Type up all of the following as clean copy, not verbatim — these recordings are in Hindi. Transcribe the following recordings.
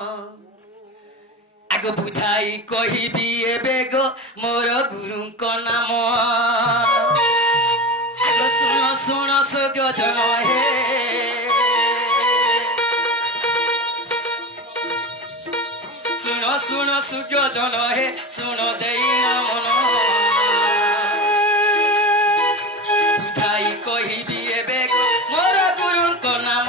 आगो बुझाई कहिबी एबे गो मोर गुरुको नाम आगो सुनो सुनो सुगो जन हे सुनो सुनो सुगो जन हे सुनो देइना मन बुझाई कहिबी एबे गो मोर गुरुको नाम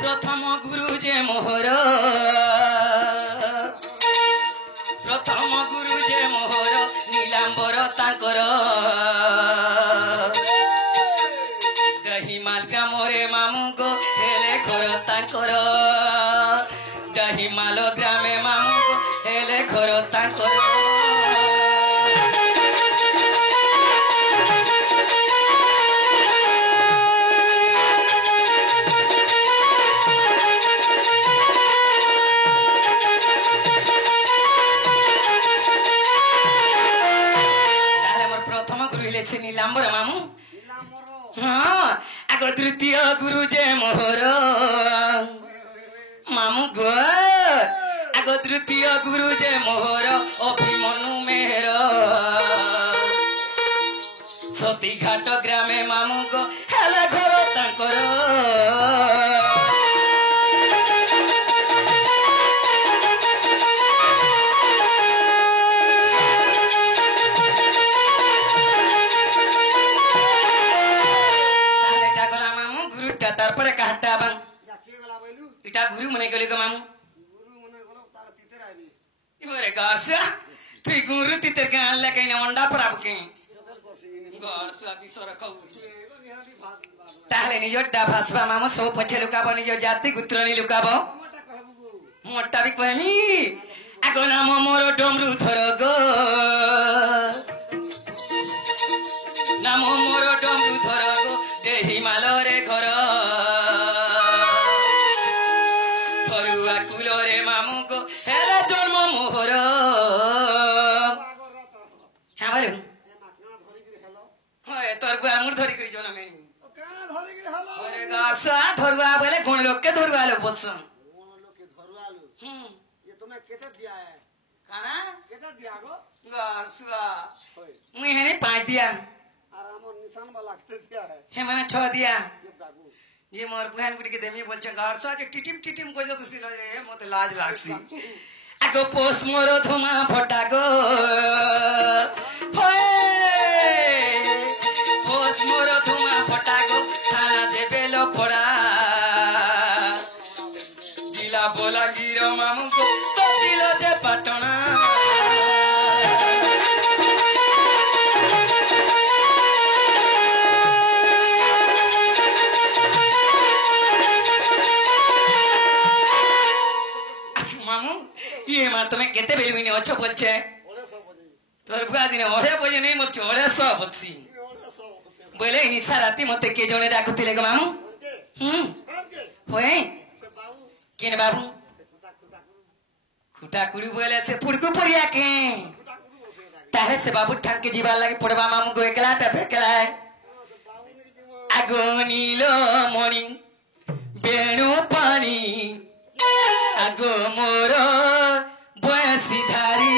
प्रथम गुरु जे मोहर नीलांबर तांकर दही मालका मोरे मामू को हेले घर तांकर दही माल ग्रामे मामू को हेले घर तांकर नीलांबर मामू हाँ आगो तृतीय गुरु जे मोहर मामू गो आगो तृतीय गुरु जे मोहर अभिमनु मेहर सती घाट ग्रामे मामू गो हेले घर तांकर तारपरे काटा बन इटा गुरु मने गले को मामू गुरु मने गलो तार तीतर आबी इवरे गारसा तु गुरु तीतर के आले के अंडा पराब के गारसा बि सरखौ ताले निजोटा भाषा मामू सो पछे लुकाबो निजो जाति गुत्रनी लुकाबो मोटा बि कहमी आगो नाम मोर डमरू धर गो नाम मोर डमरू धर गो देही मालरे घर फरुआ कुलरे मामू को हेले जन्म मोहर क्या बोलू होय तोर बुआ मुर धरि करी जन्म में का धरि के हलो अरे गारसा धरुआ बोले कोन लोग के धरुआ लोग बोलसन कोन लोग के धरुआ लोग ये तुम्हें केते दिया है खाना केते दिया गो गारसा होय मुई हेने 5 दिया निशान वाला दिया है हे माने 6 दिया ये मोर बहन गुटी के देमी बोल छ घर सा जे टिटिम टिटिम को जो तुसी रे मते लाज लागसी आगो पोस मोर धुमा फटा गो होय पोस मोर धुमा फटा गो थाना जे बेलो पड़ा जिला बोला गिरो मामू को तसिलो जे पटना ये मां तुम्हें केते बेलविनी अच्छो बोलछे तोर बुआ दिन 8 बजे नहीं मत 800 बोलसी बोले निशा राती मते के जने डाकुतिले ग मामू होय केने बाबू खुटा कुड़ी बोले से पुड़कू पुरिया के ताहे से बाबू ठान के जीवा लागे पड़वा मामू को एकलाटा फेकला है आगो नीलो मणि बेणु पानी आगो मोर बयसी धारी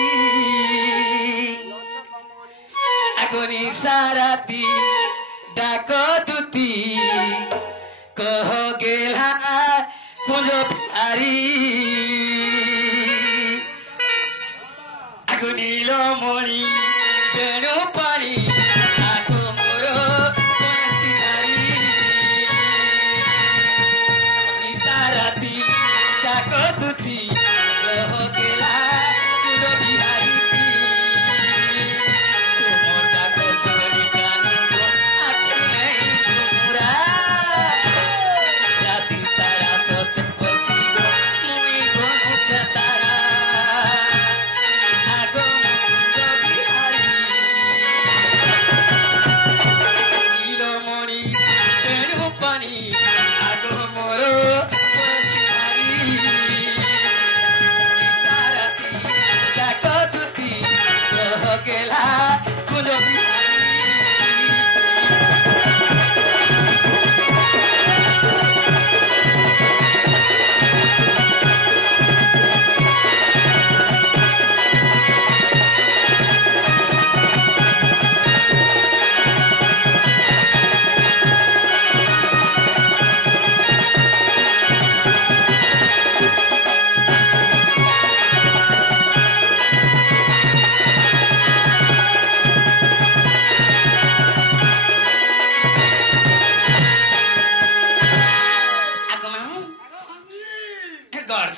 आगो निशा राती डाको दुती कह गेला कुंज प्यारी आगो नीलो मणि बेणु पानी आगो मोर बयसी धारी निशा राती डाको दुती कह गेला कुंज बिहारी तुमटा को सोनी कानू को आँखी नहीं झुमुरा राती सारा सत पसी गो मुई गोनु छतारा आगो कुंज बिहारी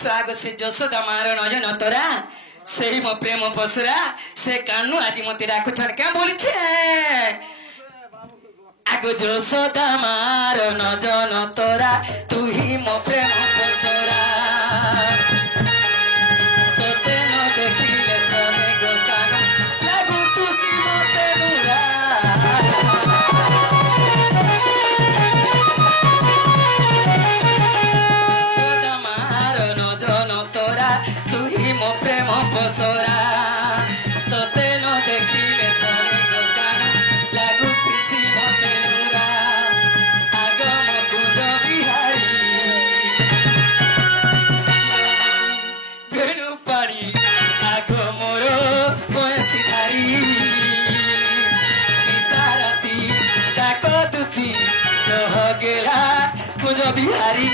आग से जसोदा मार नजन तोरा से ही मो प्रेम पसरा से कानू आज मते डाक छड़ क्या बोली छे आगो जसोदा मार नजन तोरा तू ही मो प्रेम पसरा तोते न देखिले चले गो कानू लागू तुसी मते नुरा जसोदा मार नजन तोरा तू ही मो प्रेम पसरा तोते न देखिले चले गो कानू लागू तुसी मते नुरा आगम कुंज बिहारी बेणु पानी आगो मोरो बयसी धारी विसाराती डाको दुती रह गेला कुंज बिहारी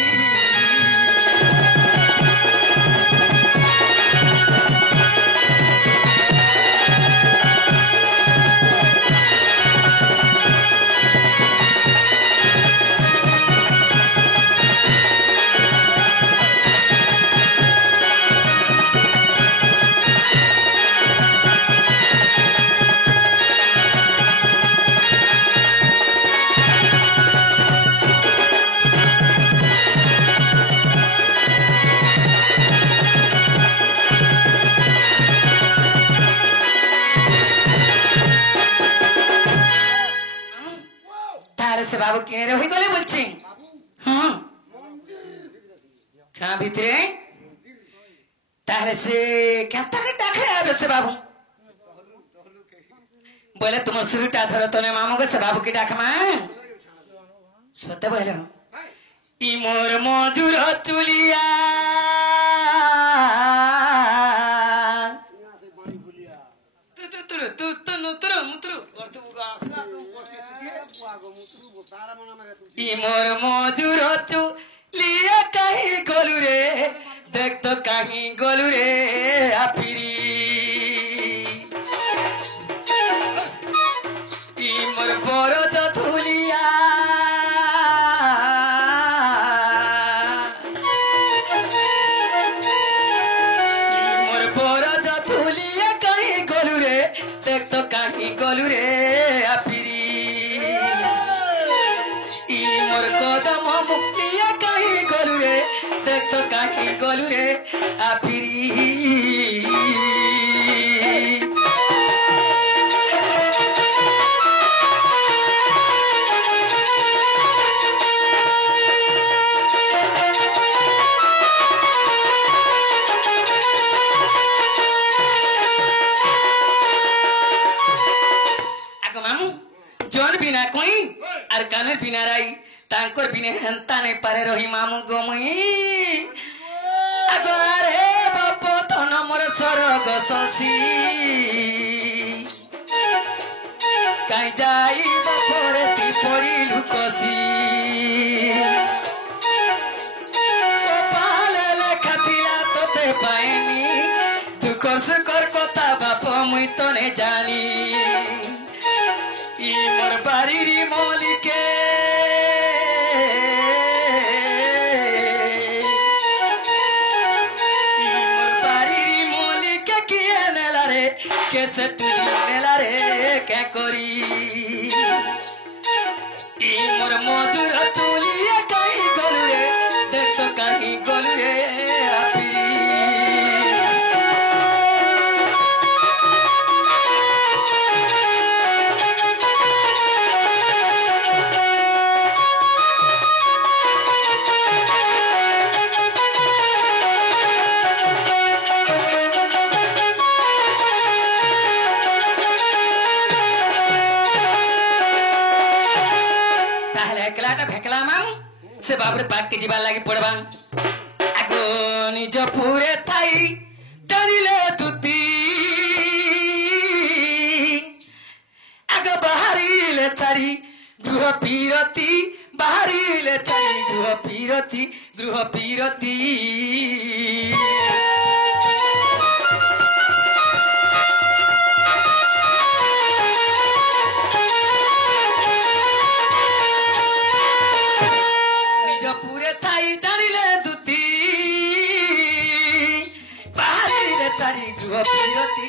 तारे से बाबू किने रही गले बोलছি हाँ कहाँ भीतरे तारे से क्या तारे डाकले आबे से बाबू बोले तुम सुरुटा धरो तने मामू के से बाबू की डाक मां सत्य बोले ई मोर मधुर चुलिया मोर मधुर चुलिया कहीं गोलू रे देख तो कहीं गोलू रे आपिरी मोर बड़ धुलिया मोर बड़ धुलिया कहीं गोलू रे देख तो कहीं गोलू रे आपिरी मोर कदम मुक्तिया कहीं गोलू रे देख तो कहीं गोलू रे आपिरी आगो मामू जोन बिना कोई आर कानर बिना राई तांकर बिने हंता नहीं पारे रही मामू गोमुई अगरे बापो धन मोर सरग शशि कहीं जाई बापोरे ती पड़ी लुकसी कपाले लेखा थिला तोते पाएनी दुख सुखर कथा बाप मुई तो ने जानी ई मोर बारीरी मौलिके कैसे तुली नेला रे क्या करी ई मोर मधुर चुलिया कहीं गोलू रे देख तो कहीं गोलू रे आपिरी से बाबरे पाक के जीवा लागी पड़बा आगो निज पूरे थाई डरिले तुती आगो बाहरिले चारी गृह पीरती बाहरिले चारी गृह पीरती पूरे थाई जानिले दुती ଭାରି ଗୃହ ବିରତି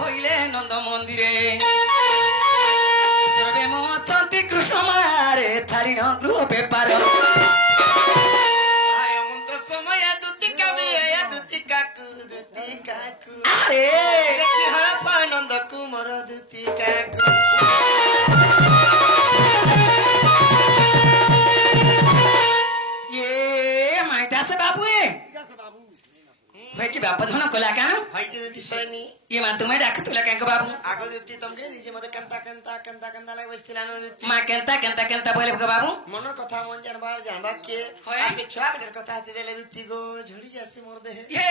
হইলে নন্দ মন্দিরে সবে মতি কৃষ্ণ মারে ছাড়ি গৃহ বেপার সময় দুতি কাকু আরে নন্দ কুমার দুতি কাকু মাইটা আছে বাবু কি বাপা ধন কলা কেন হয় কি দিদি সয়নি ये मान तुम्हें डाक तुला क्या बाबू आगो दुत्ती तुमके दीजिए मत कंता लगे बसतिला न दुत्ती मा कंता बोले बाबू मनर कथा मन जानबा के आसे छुआ बिटर कथा आते देले दुत्ती गो झड़ी जासे मोर दे हे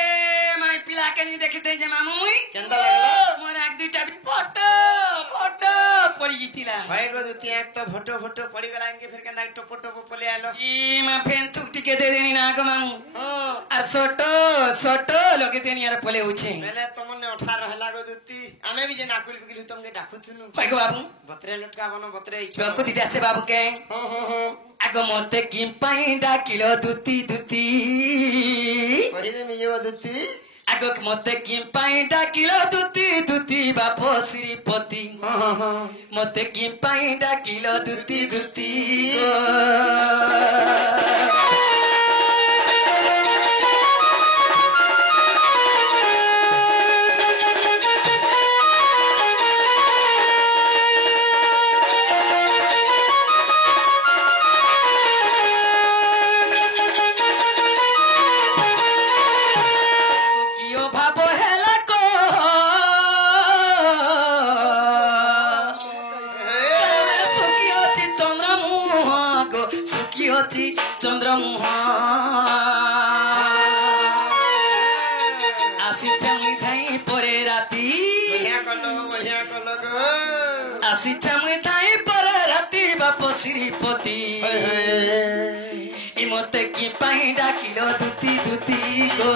माई पिला के नहीं देखते जे मामू मुई केंदा लागला मोर एक दुईटा भी फोटो पड़ी जितिला भाई गो दुत्ती एक तो फोटो पड़ी गला के फिर केंदा टोपो पले आलो ई मा फेन थुक टिके दे देनी ना गो मामू और सोटो लोगे देनी यार पले उछे पहले तुमने 18 लागो दुत्ती आमे भी जे नाकुल बिगलु तुमके डाकुथुनु भाई गो बाबू बतरे लटका बनो बतरे इच्छा को दिटा से बाबू के हो आगो मते किम पाई डाकिलो दुत्ती ओही जे मियो दुत्ती आगो मते किम पाई डाकिलो दुत्ती बापो श्रीपति मते किम पाई डाकिलो दुत्ती चंद्रमुह आसिछा मुई थाई परे राती आसिछा मुई थाई परे राती बाप श्रीपति ई मते की पाई डाकिलो दुती गो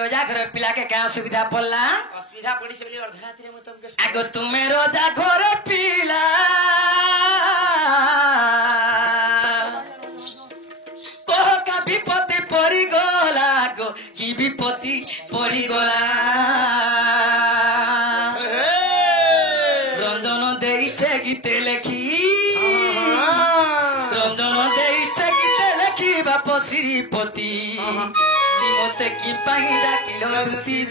रोजा घर पिला के क्या सुविधा पड़ला असुविधा पड़ी से अर्धरात्रि में तुमके आगो तुम्हें रोजा घर पिला कोह का विपत्ति पड़ी गला गो की विपत्ति पड़ी गला रंजन देइछे गीते लेखी बाप श्रीपति मते की पाई डाकिलो दुती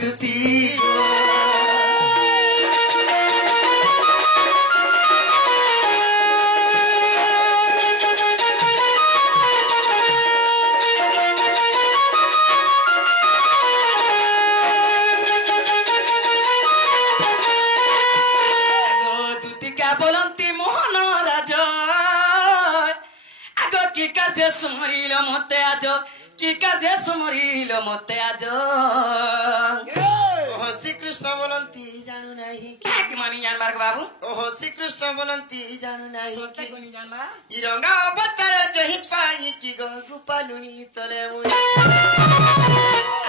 क्या बोलती मोहन राज आगो की काजे सुमरिल मते आजो की काजे सुमरिल मते आजो ओहो श्री कृष्ण बोलंती जानू नाही कि मानी जानबार बाबू ओहो श्री कृष्ण बोलंती जानू नाही कि कोनी जानबा ई रंगा अवतार जहि पाई की गो गोपालुनी तले मुई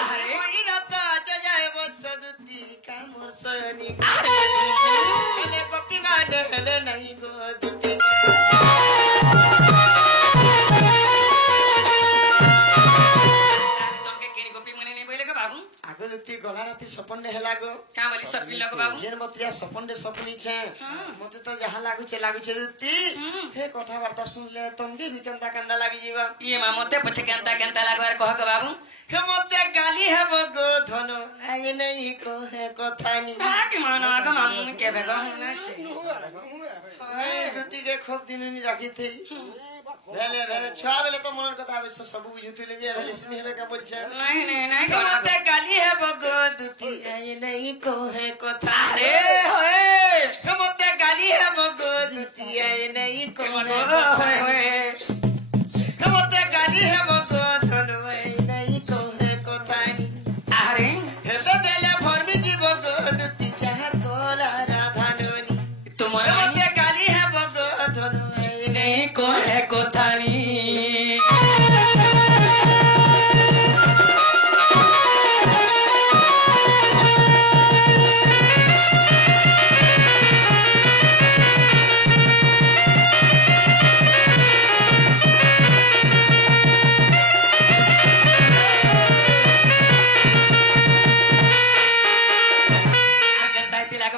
अरे ई रस जय बसदती का मोरसनी अरे गोपी माने हले नहीं गो दुती आगो दुती गला राती सपन ने हेला गो का बोली सपनी लगो बाबू येन मतिया सपन ने सपनी छे मते तो जहां लागु छे दुती हे कथा वार्ता सुनले तुमके भी कंदा लागी जीवा ये मा मते पछे कंदा लागो यार कह गो बाबू हे मते गाली है वो गो धन आगे नहीं को है कथा नी कि मानो आगो मामू के बेगो ना से दुती के खूब दिन नी राखी थी भेले छुआ बेले तो मनर कथा सब बुझुतिले जे भेले सिनी हेबे का बोल छे नहीं मते गाली है वो गो दुती ये नहीं को है कोथा अरे होए मते गाली है मगो दुतिया ये नहीं को है होए होए मते गाली है मगो धनवा ये नहीं को है कोथा अरे हेते देले फरमी जीव गो दुति जहाँ कोला राधानोनी तुम्हारे मते गाली है मगो धनवा ये नहीं को है कोथानी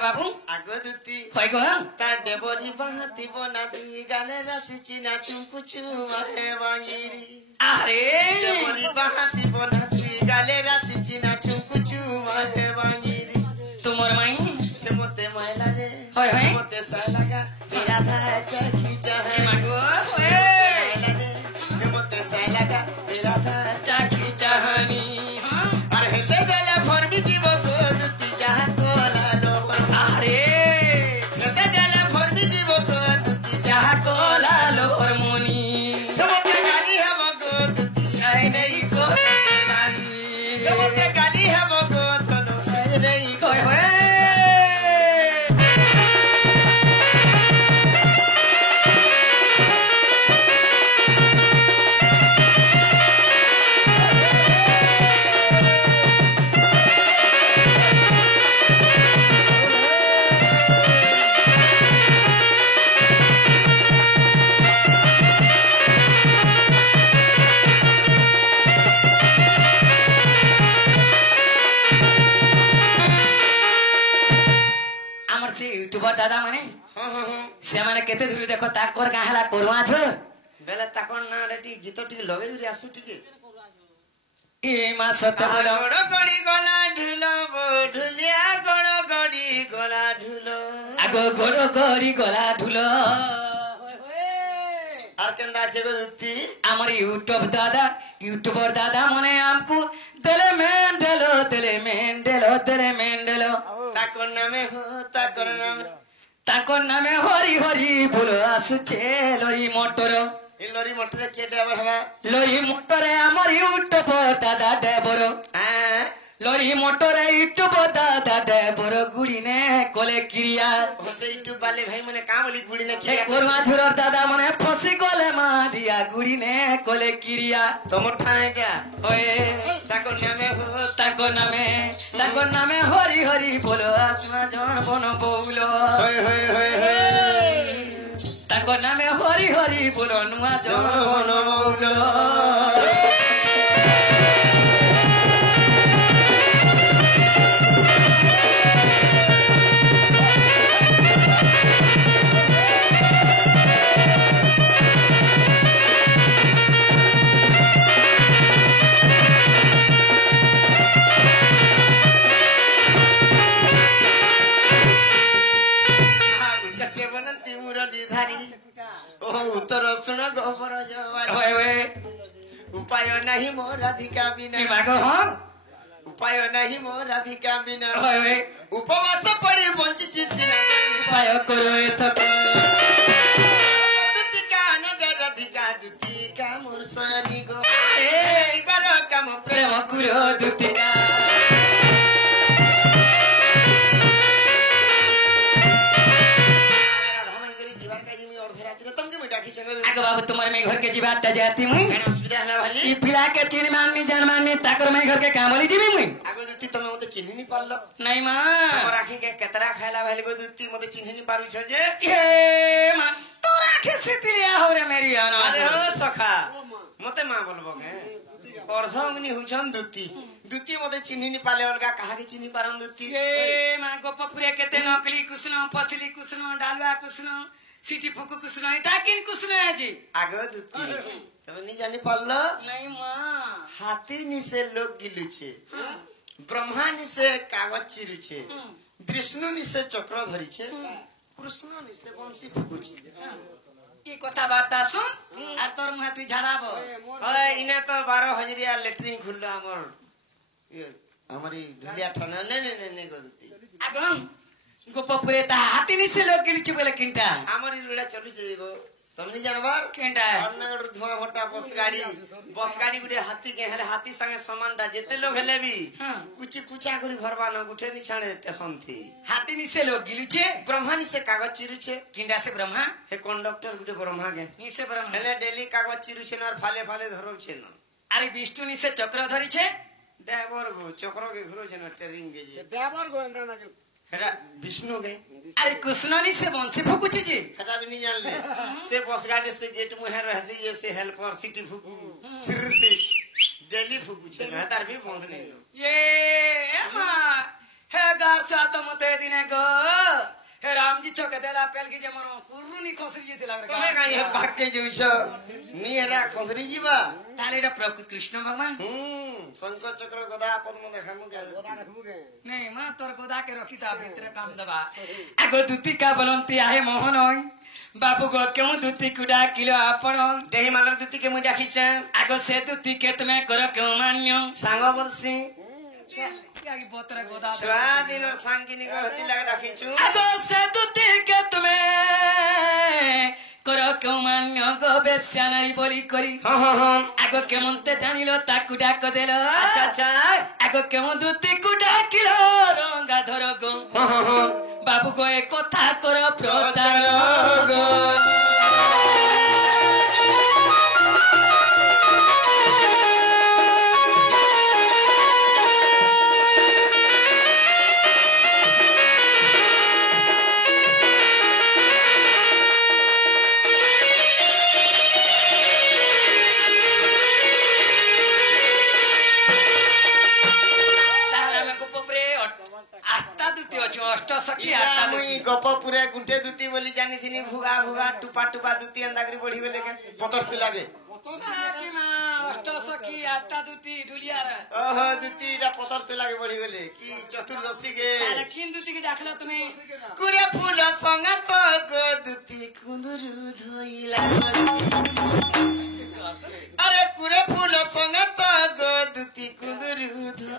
बाबू आगो दुति होय गो तार डेबोरी बाती बनाती गाने रसी चिना चुमकु चुमाहे वांगिरी अरे डेबोरी बाती बनाती गाने रसी चिना चुमकु चुमाहे वांगिरी तुम्हारे माई हे मोते मायला रे होय होय मोते सालागा मेरा था चाकी चाहे मागो होए मायला रे हे मोते सालागा मेरा था चाकी चाहनी अरे हेते देले फरमी जीव गो दुति जहाँ कोला लो अरे हेते देले फरमी जीव गो दुति जहाँ कोला लोर मुनी मोते गाली है मगो दुति नहीं नहीं को मोते गाली है मगो धनो नहीं होय होए আমার সে ইউটিউবার দাদা মানে ସେମାନେ କେତେ ଦୂର ଦେଖ ତାଙ୍କର ଗାଁ ହେଲା କରୁଆ ଛ ବେଲେ ତାକର ନା ରେଟି ଗୀତ ଟିକେ ଲଗେଇ ଦୁରି ଆସୁ ଟିକେ ଏ ମାସ ତମର ଗଡ ଗଡି ଗଲା ଢୁଲ ଗো ଢୁଲିଆ ଗଡ ଗଡି ଗଲା ଢୁଲ ଆଗ ଗୋଡ଼ ଗଡ଼ି ଗଲା ଢୁଲ আর কেন্দা আছে গো দুতি আমার यूट्यूबर दादा मने हमको तेले मेंडेलो তাকর নামে হো তাকর নামে ताको नामे हरी हरी बोलो आसुचे लोई मोटर এই লরি মোটরে কে ড্রাইভার হবা लोई मोटर আমার यूट्यूबर दादा डेबर হ্যাঁ लोई मोटर यूट्यूबर दादा डेबर गुड़ी ने कोले क्रिया হোসে ইউটিউব বালে ভাই মানে কামলি গুড়ি না কি कोरवा झुरर दादा मने फसी गले मारिया गुड़ी ने कोले क्रिया তোমার ঠানেটা ओए তাকর নামে হো ताको नामे हरी हरी बोलो आत्मा जन बन बोलो হই হই হই হই ताको नामे हरी हरी बोलो नुआ जन बन बोलो চটে বনন্তি মুরলি ধারি ও উত্তর শুন গোবর জবানি ओए ओए উপায় নাহি মোর রাধিকা বিনা ई मागो हां উপায় নাহি মোর রাধিকা বিনা ओए ओए উপবাস পড়ি বঞ্চিছি সিনা उपाय करो एथक দুতিকা নগর রাধিকা দুতিকা মোর সানি গো ए এইবার কাম প্রেম प्रेम कुरो दुतिका রামাই গরি জীবন কাই আমি অর্ধরাত্রি তুমি আমি ডাকি চঙ্গ आगो बाबू तुम्हारे में घर के जीवाटा जाती मुई কেন অসুবিধা হলা ভালি ई पिला के चिन माननी जान माननी ताकर में घर के काम वाली जीवी मुई আগো দুতি তুমি মতে চিহ্নি নি পারলো नहीं मां তোমার আখি কে কেতরা খাইলা ভালি গো দুতি মতে চিহ্নি নি পারুছ যে ए मां तोरा के सितलिया हो रे मेरी আরে अनाज ও সখা মতে মা বলবো কে অর্ধঙ্গনি হুছন দুতি দুতি মতে চিহ্নি নি পালে অলগা কাহাকে চিহ্নি পারন দুতি ए मां गोपपुरे केते नकली कुसनो पसली कुसनो डालवा कुसनो सिटी फुकु कुसनो टाकिन कुसनो जी আগো দুতি তুমি নি জানি পারলো नहीं मां হাতি নিচে লোক গিলুছে ব্রহ্মা নিচে কাগজ চিরুছে বিষ্ণু নিচে চক্র ধরিছে কৃষ্ণ নিচে বংশী ফুকুছে ये कथा वार्ता सुन আর তোর মুহে তুই ঝাড়াবো হয় ইনে তো 12 হাজারিয়া লেট্রিন খুললো আমার हमारी ढुलिया ठाना नहीं गोदती आगम गोपपुरे ता हाथी नि से लोग गिलुची बोले किंटा हमारी लुड़ा चलू से गो समझी जानवर किंटा अन्नगढ़ धुआं होटा बस गाड़ी गुडे हाथी के हेले हाथी संगे समान डा जेते लोग हेले भी कुछ कुचा करी घरबा न गुठे नि छाणे स्टेशन थी हाथी नि से लोग गिलुचे ब्रह्मा नि से कागज चिरुचे किंडा से ब्रह्मा हे कंडक्टर गुडे ब्रह्मा के नि से ब्रह्मा हेले डेली कागज चिरुचे न फाले धरो छे न अरे विष्णु नि से चक्र धरी छे ड्राइवर गो चक्र के घरो छे न टेरिंग के जे ड्राइवर गो अंदर ना हेरा विष्णु के अरे कृष्ण नि से बंसी फुकुची जी हेटा भी नहीं जान ले से बस गाड़ी से गेट में है रहसी ये से हेल्पर सिटी फुकू सिर से डेली फुकू छे न तार भी बंद नहीं ये मां हे गार सा तो मते दिने गो हे रामजी चौक देला पेल की जे मरो कुर्रु नि खसरी जी लग तमे काई है भाग के जोइछ नी हेरा खसरी जीवा ताले रा प्रकृत कृष्ण भगवान शंकर चक्र गदा पद्म देखामु के गोदा देखबू के नहीं मां तोर गोदा के रखी ता भीतर काम दबा आगो दुती का बोलंती आहे मोहन होय बापू गो क्यों दुती कुडा किलो आपण देही मालर दुती के मुडा खिचा आगो से दुती के तुम्हें करो क्यों मान्यो सांग बोलसी यागी बोतरे गोदा छुआ दिन और सांगिनी को हती लगा रखिछु आगो से दुती के तुम्हें करो क्यों मान्यो गो बेस्या नारी बोली करी हां आगो केमंते जानिलो ताकु डाक देलो अच्छा आगो केमन दुती कुडा किलो रंगा धरो गो हां बाबू गो ए कथा करो प्रचार गो अष्ट सखी आटा मुई गप पुरे गुंठे दुती बोली जानी थिनी भुगा टुपा दुती अंदागरी बढ़ी गेले के पतर को लागे कि ना अष्ट सखी आटा दुती डुलिया रे ओहो दुती रा पतर तो लागे बढ़ी गेले की चतुर्दशी के अरे किन दुती के डाखला तुम्हें कुरे फूल संग तो गो दुती कुंदरू धोइला